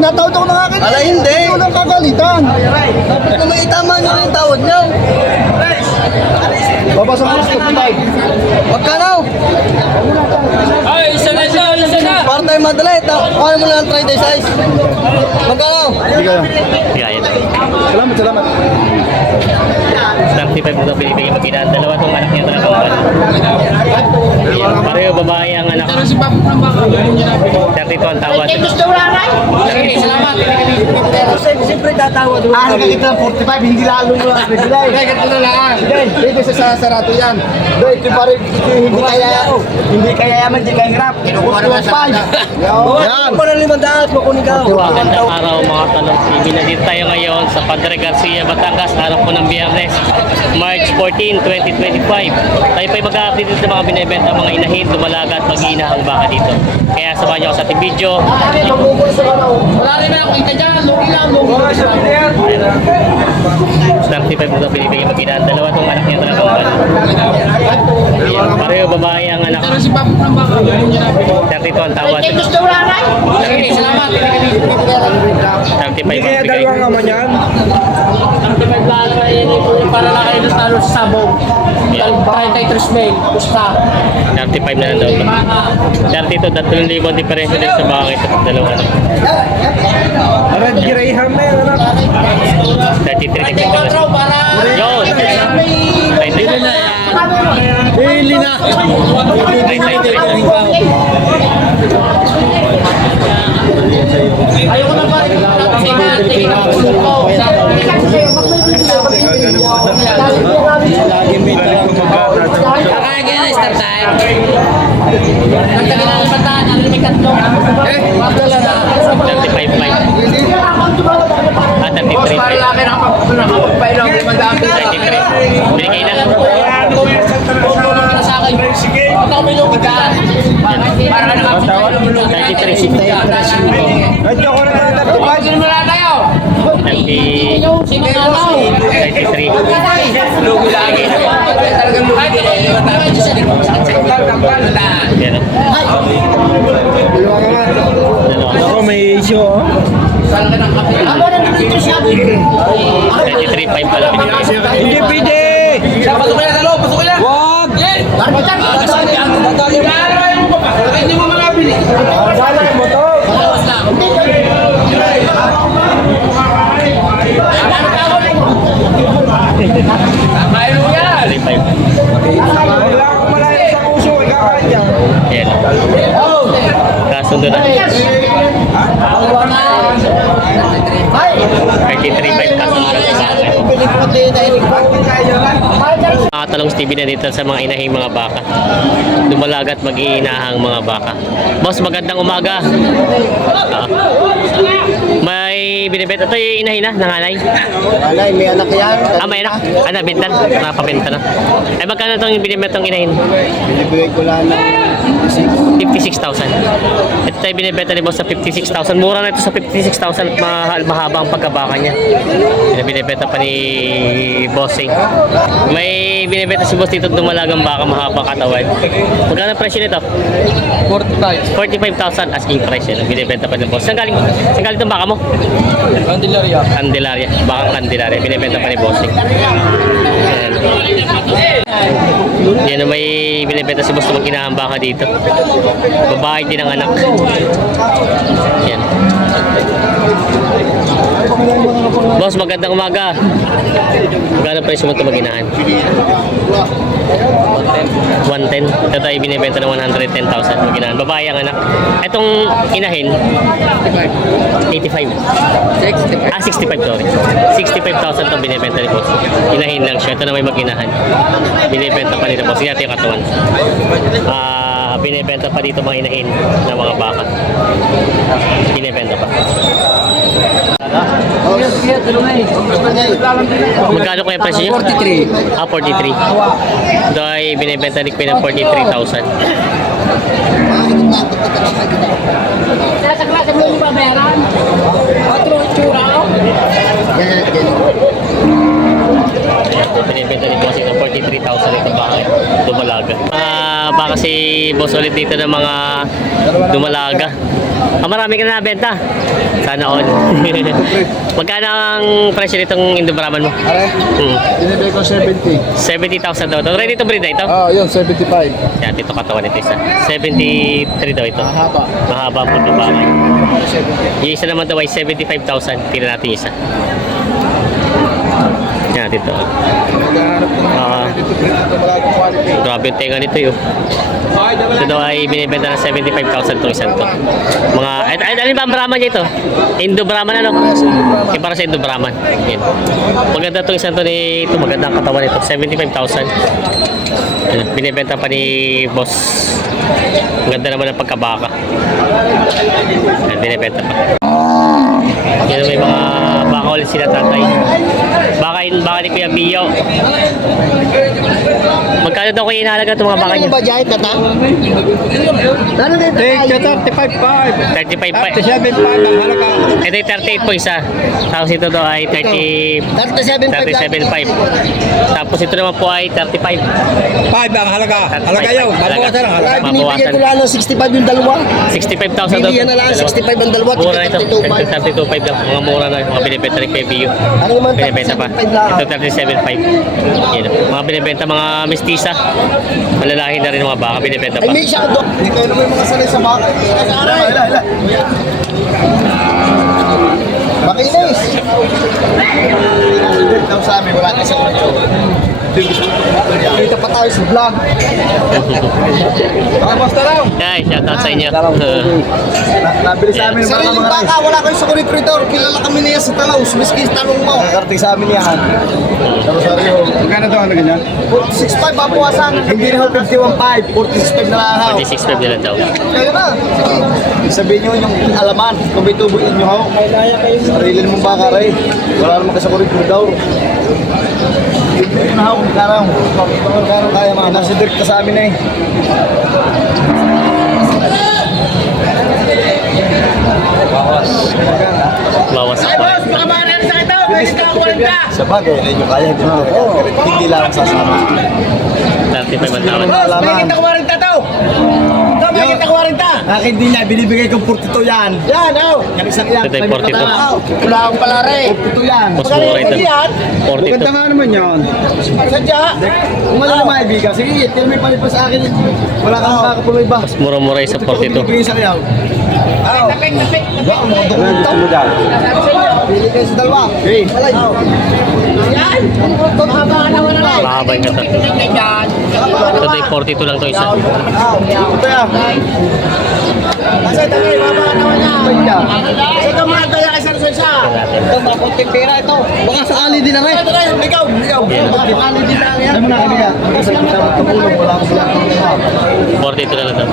natawad ako ng akin. Ala, hindi. Walang kagalitan. Dapat naman itama nyo yung tawad nyo. Babasa ko sa 55. Wag ka na. Ay, isa na. Para tayo madala. Kaya mo lang try day size. Wag ka na. Hindi kayo. Bigay ito. Salamat. 35 na binibigay mo ginaan. Dalawa tong anak niya talaga. Pareho babae ang anak. 32 ang tawad. Salamat. Siyempre tatawad. Nakakita ng 45, hindi lalo mo lang. Ganito na lang. Hindi sa sarado yan. Ito pare, hindi kaya yaman, hindi kaya hirap. Kinukuha naman sa Yan. Kung ng 500, makunin ka. Magandang araw mga talong TV. Nandito tayo ngayon sa Padre Garcia, Batangas. Araw po ng Biyernes, March 14, 2025. Tayo po'y mag-update dito sa mga binibenta, mga inahin, dumalaga at mag-iinahang baka dito. Kaya samahan niyo ako sa ating video. Wala rin na ako kita dyan. Lugi lang. 35 na binibigay mo ginaan. Dalawa tong anak niya talaga. Pareho babae ang anak. Pero si Papo ng baka. 32 ang tawad. Salamat. 35 ang bigay. naman yan. Para lang kayo talo sa sabong. 33 mail. Pusta. 35 na lang daw. 32, 3,000 diferensya din sa baka ito. Dalawa anak. Red Graham na yan, anak. 33 na kita. Yun! 33 na. Pili na. 33. Ayoko na ba? Kakain ka na, start time. Nagtagal na bataan, ang limig katlo. 35. Ah, 33. Para laki nakapagpailang 33. Binigay na. Tulong ka na sa akin. Huwag ako may lugid ka. Para ka nakapagpailang 33. Nandiyo ko na Pwede mo na tayo. 33. Sige na ako. 33. Lugi lagi. Talagang lugi. Yan. Ako may issue, oh. 33.5 pala binigay. Hindi pwede! Pasok ka na sa loob. Pasok ka na. Wag! Hindi mo malapili. Dalay mo to! Bawas lang. Kakain mo yan. 35. Wala akong malayo sa puso, ikakain niya. Yan. Kasundo na. 33.5 kasundo na sa akin. Mga talong TV na dito sa mga inahing mga baka. Dumalagat mag-iinahang mga baka. Boss, magandang umaga. May binibenta. Ito yung inahin na, nanganay. Alay, may anak yan. Ah, may anak. Ah, nabintan. Napabenta na. Ay, magkano itong binibenta ng inahin? Binibigay ko lang ng 56,000. Ito tayo binibenta ni boss sa 56,000. Mura na ito sa 56,000 at mahaba ang pagkabaka niya. Binibenta pa ni bossing. May binibenta si boss dito dumalagang baka mahaba katawan. Magkano ang presyo nito? 45. 45,000 asking price yun. Binibenta pa ni boss. Saan galing itong baka mo? Candelaria. Candelaria. Bakang Candelaria. Binibenta pa ni bossing. Ayan. Yan na may binibenta si boss na mag-inahang baka dito. Babae din ang anak. Yan. Boss, magandang umaga. Magkano presyo mo ito mag-inahan? 110. Ito tayo binibenta ng 110,000 mag-inahan. Babae ang anak. Itong inahin 85. 65. Ah, 65, sorry. 65,000 ito binibenta ni boss. Inahin lang siya. Ito na may mag-inahan. Binibenta pa nito boss. Yan yung katawan. Binibenta pa dito mga inahin na mga baka. Binibenta pa. Magkano kaya presyo niya? 43. Ah, 43. Ito ay binibenta ni Queen ng 43,000. Sa klase mo yung babayaran. Otro itsura. Binibenta ni Bossing ng 43,000 ito baka dumalaga. Baka si Boss ulit dito ng mga dumalaga. Marami ka na nabenta. Sana all. Magkano ang presyo nitong Indo Brahman mo? Are, binibigay ko 70. 70,000 daw. Ready to breed na ito? Yun, 75. Yan, dito katawan nito isa. 73 daw ito. Mahaba. Mahaba po ito ba? 70. Yung isa naman daw ay 75,000. Tingnan natin yung isa. Yan, dito. Naghahanap ko ng ready to breed ito, malagong quality. Grabe yung tenga nito yun. Ito daw ay binibenta ng 75,000 itong isang to. Mga, alin ba ang Brahman niya ito? Indo Brahman ano? Okay, para sa Indo Brahman. Yan. Maganda itong isang to ni, ito maganda ang katawan nito. 75,000. Yan, binibenta pa ni boss. Maganda naman ang pagkabaka. Yan, binibenta pa. Yan, may mga baka ulit sila tatay. Baka ni Kuya Bio. Magkano daw kayo inahalaga itong mga baka niya? Ba dyan, kata? Ano din? Take 35.5. 35 37.5 ang halaga. Ito ay 38 po isa. Tapos ito daw ay 37.5 37.5. Tapos ito naman po ay 35. 5 ang halaga. Halaga yun. Mabawasan ang halaga. Binibigyan ko lang ng 65 yung dalawa. 65,000 daw. Binigyan na lang 65 ang dalawa. Mura na ito. 32.5. 32.5 lang. Mga mura na. Mga binibenta rin kay Bio. Ano naman, Binibenta pa. 37.5 lang. Ito 37.5. Yan. Mga binibenta mga mestiza. Malalahi na rin mga baka. Binibenta Ay, pa. may siya ka doon. Hindi kayo naman yung mga sanay sa baka. Ila. Makinis. Daw sa amin, wala na sa kanito. Kita pa tayo sa vlog. Basta raw. Ay, shoutout sa inyo. Nabili sa amin Sarili yung baka, wala kayo sa corridor. Kilala kami niya sa Talaus. Miski tanong mo. Nakakarating sa amin yan. Pero sorry ho. Magkano daw ang ganyan? 46.5 babawasan. Hindi na ho 51.5. 46.5 na lang ho. 46.5 nila daw. Kaya na. Sabihin nyo yung alaman. Kung may tubuin nyo ho. Sarili mong baka rin. Wala naman ka sa corridor. Hindi na ho kung karang. Kung karang kaya mga. Nasa direct ka sa amin eh. Bawas pa. Sa bagay, hindi nyo kaya. Hindi lang sasama. 35 ang tawad. Alaman. May kita 40. Akin din niya, binibigay kong 42 yan. Yan, oh. Yung isang yan. Ito ay 42. Wala akong palare. 42 yan. Mas mura ito. 42. nga naman yan. Sadya. Kung ano naman ibigan, sige, tell me palipas sa akin. Wala kang makakapuloy ba? Mas mura-mura yung sa 42. Binibigay sa kanya. Ba, ang mga dokumento mo dyan. Pili kayo sa dalawa. Okay. Mahaba yung kata. Ito ay 42 lang ito isa. Ito yan. Kasi tagay, baba naman na. Ito yan. Kasi kamahal kaya kay Sir Sensa. Ito, makunting pera ito. Baka sakali din na rin. Ikaw. Baka sakali din na yan. Ano mo na kaniya? Kasi kita magkabulong, wala akong wala akong wala. 42 na lang ito.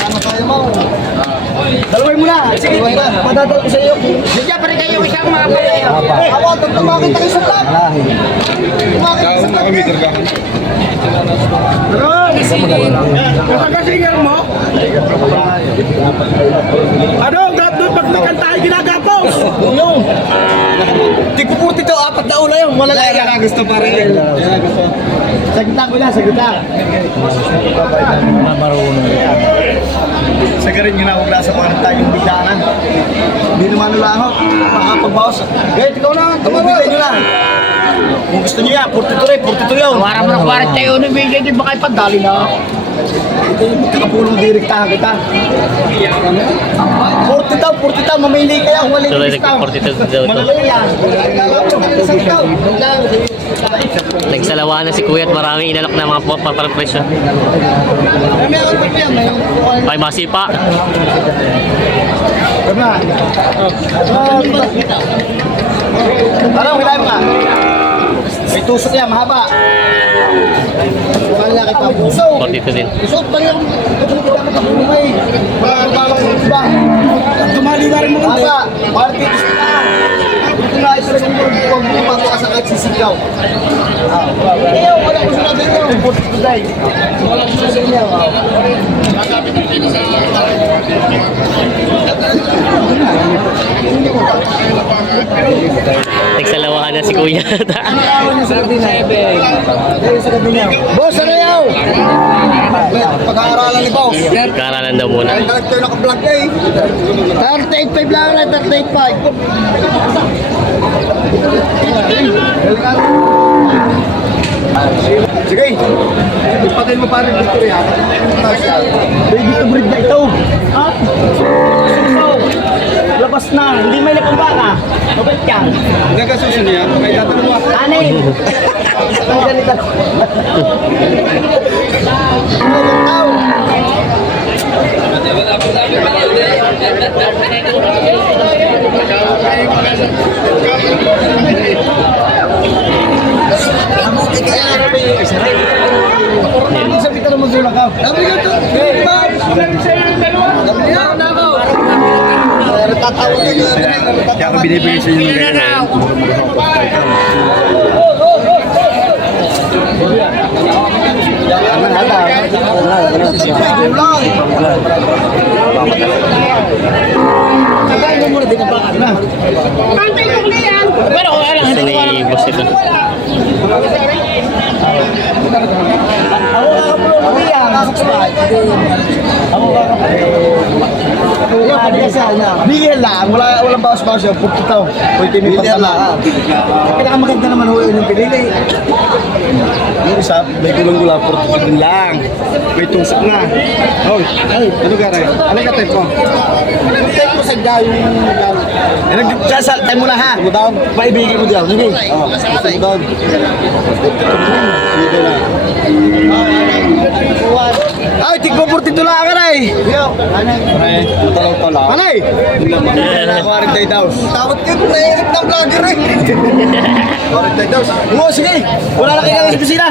Ano tayo mo? Dalaway mo na. Sige, madadal ko sa iyo. Sadya, pare kayo isang mga pare. Ako, tumakit tayo sa vlog. Tumakit sa vlog. Nakakasinger mo? Ano? Grab doon pagtakan tayo ginagapos. Di ko puti to, 4 na ulo yung malalaki. Kaya gusto pa rin. Sagita ko na, sagita. Sagarin nyo na, huwag nasa parang tayong biglaan. Hindi naman nila ako, makapagbawas. Guys, ikaw na, tumabigay nyo lang. Kung gusto nyo yan, 42 yun. Para mo na 40 yun, bigyan din baka ipadali na. Ito yung kakapulong direktahan kita. 40 daw, mamili kayo kung walang Tuloy discount. nag-42 daw ito. Malalaki yan. Nagsalawa na si Kuya at maraming inalok na mga paparang presyo. May masipa. Ano, hilahin mo ka? May tusok yan, mahaba. Mahal na kita. 42 din. Tusok ba yung kita makapulumay? Ba? Tumali na rin mga Mahaba. Mahal pitis na. Ito na, ito rin yung pagbupato ka sa kahit sisigaw. Kaya, wala ko sinabi nyo. Wala ko sinabi nyo. Nagsalawahan na si Kuya. Boss, ano yaw? Pag-aaralan ni Boss. Karalan daw muna. Ay, ito yung naka-vlog eh. 38.5 lang na, 38.5. Sige. Ipatay mo pa rin dito yan. Baby to breed na ito. Ha? Susaw. Labas na. Hindi may napambaka. Mabait ka. Nagkasusun niya, may tatanong mo. Anay. Ang ganito. Sabi ka naman sila ka. Sabi ka to. Tatawag nyo. Kaya ako binibigay sa inyo ng ganyan. Gusto ni boss ito. Bigyan lang, walang bawas-bawas yung puto tao. Pwede may pagkala. Pinakamaganda naman ho yung pinili. Yung isa, may gulang-gula, 47 lang. May tusok na. Oh, ano gare? Ano ka type mo? Take mo sa yung nagsasaltay mo na ha. Mo daw? Paibigin mo diyan. Sige. Oh, gusto mo daw? Dito na. Ay, tigpo 42 lang ka na eh. Pre, matalaw pa lang. Anay! Quarantay daw. Takot ka kung naiinip ng vlogger eh. Quarantay daw. Oo, sige. Wala na kayo sa kusina.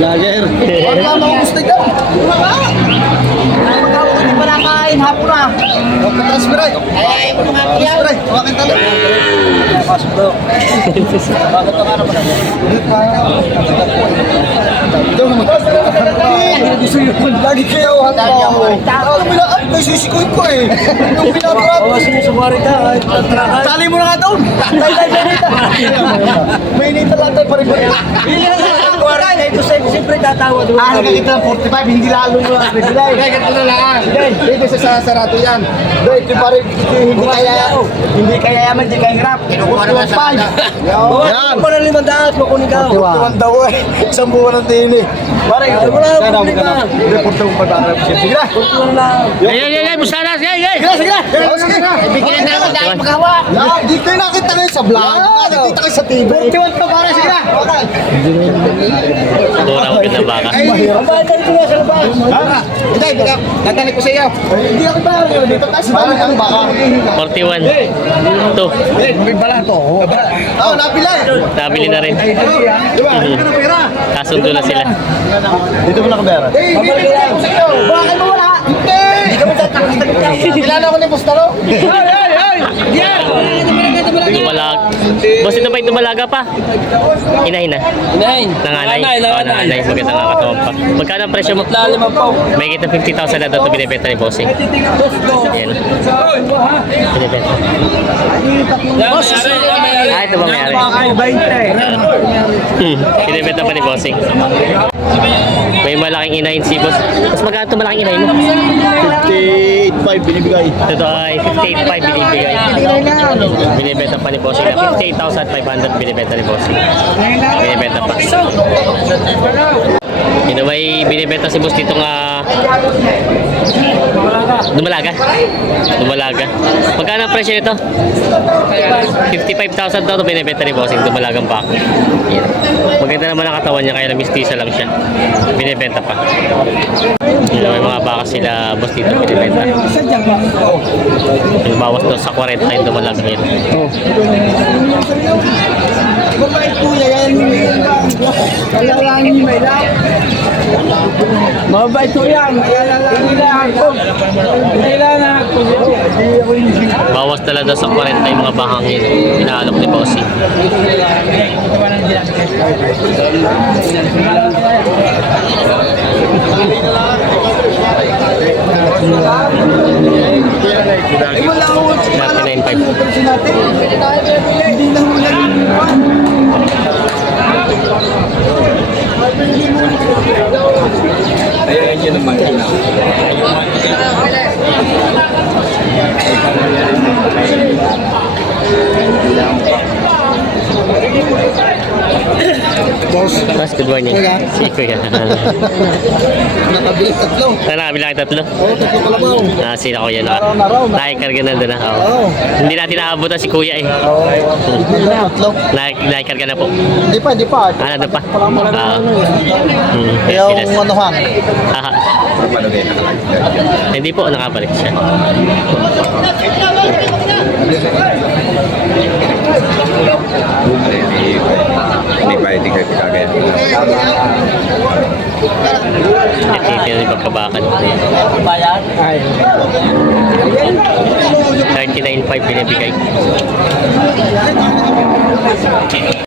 Lager. Wala na mga gusto ito. Wala ka. Magkawag ko pa nakain. Hapon na. Huwag ka transfer ay. Ay, transfer ay. Huwag ka talo. Pasok daw. Bakit ang ano pa na? Ito naman. Gusto yun. Lagi kayo. Ano bilang may sisikuin ko eh. Yung binabrap. Sali mo na nga doon. Tay, may inita lang tayo pa rin. Ito siyempre tatawa doon. Ah, nakikita ng 45, hindi lalo mo lang. Kaya ganito na lang. Dito sa sarado yan. Ito pa rin, hindi kaya yaman, hindi kaya hirap. Kinukuha naman sa kanya. Yan. Ano pa na 500, makunin ka. 41 daw eh. Isang buwan ng tini. Pare, wala na problema. Report mo pa tayo. Sige na. Ay, musta na? Ay! Sige na. Bigyan na ako dahil magawa. Di kayo nakita ngayon sa vlog. Nakita kayo sa TV. 41 ka pare, sige na. Tura ko na baka. Ang bagay ko nga sa labas. Hindi, natanik ko sa iyo. Hindi ako ba? Dito tayo sa bahay ang baka. 41. Ito. May bala to. Oo, napila. Nabili na rin. Diba? Hindi ka na pera. Kasundo na sila. Dito mo nakabera. Hindi ko sa iyo. Bakit mo wala? Hindi. Hindi ka magtatakot. Kilala ko ni Bustalo. Dumalag. Boss, ito ba yung dumalaga pa? Inahin na. Inahin. Nanganay. Oo, nanganay. Maganda nga katawan pa. Magkano ang presyo mo? Laliman po. May kita 50,000 na daw ito binibenta ni Bossing. Yan. Binibenta. Boss, Ah, ito ba mayari? Binibenta pa ni Bossing. May malaking inahin si Boss. Mas magkano ito malaking inahin mo? 58.5 binibigay. Ito ay 58,500 binibigay. Binibenta pa ni Bossing na 58,500 binibenta ni Bossing. Binibenta pa. Yun may binibenta si Boss dito nga Dumalaga. Dumalaga. Magkano ang presyo nito? 55,000 daw ito binibenta ni Bossing. Dumalagang bako. Yan. Maganda naman ang katawan niya kaya namistisa lang siya. Binibenta pa. Yun, may mga baka sila Boss dito binibenta. Yung bawas doon sa 40 yung dumalaga yun. Mabait po yan. Kaya lang yung may lang. Mabait po yan. Kaya lang ako. Kailangan ako. Bawas talaga sa 40 yung mga bahang yun. Inaalok ni Bossing. Imo Boss, Boss, good morning. Kuya. Si Kuya. nakabili tatlo. Nakabila kayo tatlo? Oo, tatlo kalabaw. Sila Kuya na. Araw na raw. Nakikarga na doon na. Oo. Oo. Hindi natin naabutan si Kuya eh. Oo. Tatlo. Nakikarga na po. Hindi pa, hindi pa. Nandun pa? Yung ano ha? Aha. Hindi po, nakabalik siya. Hindi pa, hindi kayo kagaya. Nakikita na yung pagkabakan. Ay. 39.5 binibigay.